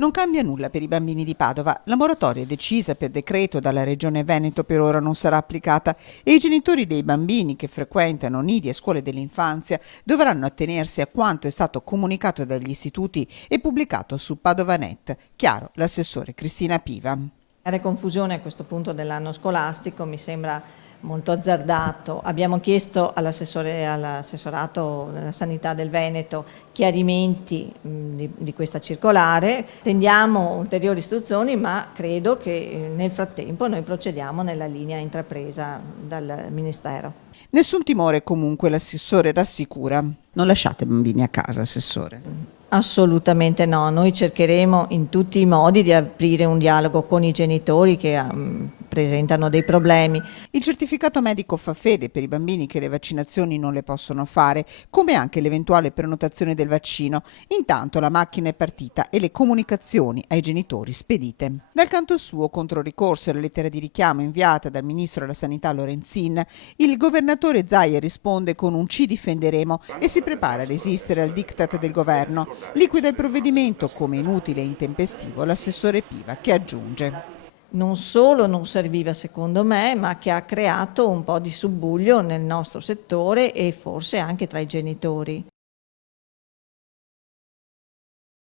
Non cambia nulla per i bambini di Padova. La moratoria decisa per decreto dalla Regione Veneto per ora non sarà applicata e i genitori dei bambini che frequentano nidi e scuole dell'infanzia dovranno attenersi a quanto è stato comunicato dagli istituti e pubblicato su Padovanet. Chiaro, l'assessore Cristina Piva. Creare confusione a questo punto dell'anno scolastico mi sembra molto azzardato. Abbiamo chiesto all'assessorato della sanità del Veneto chiarimenti di questa circolare. Attendiamo ulteriori istruzioni, ma credo che nel frattempo noi procediamo nella linea intrapresa dal Ministero. Nessun timore comunque, l'assessore rassicura. Non lasciate bambini a casa, assessore. Assolutamente no, noi cercheremo in tutti i modi di aprire un dialogo con i genitori che presentano dei problemi. Il certificato medico fa fede per i bambini che le vaccinazioni non le possono fare, come anche l'eventuale prenotazione del vaccino. Intanto la macchina è partita e le comunicazioni ai genitori spedite. Dal canto suo, contro ricorso alla lettera di richiamo inviata dal ministro della Sanità Lorenzin, il governatore Zaia risponde con un ci difenderemo e si prepara a resistere al diktat del governo. Liquida il provvedimento come inutile e intempestivo l'assessore Piva, che aggiunge: non solo non serviva secondo me, ma che ha creato un po' di subbuglio nel nostro settore e forse anche tra i genitori.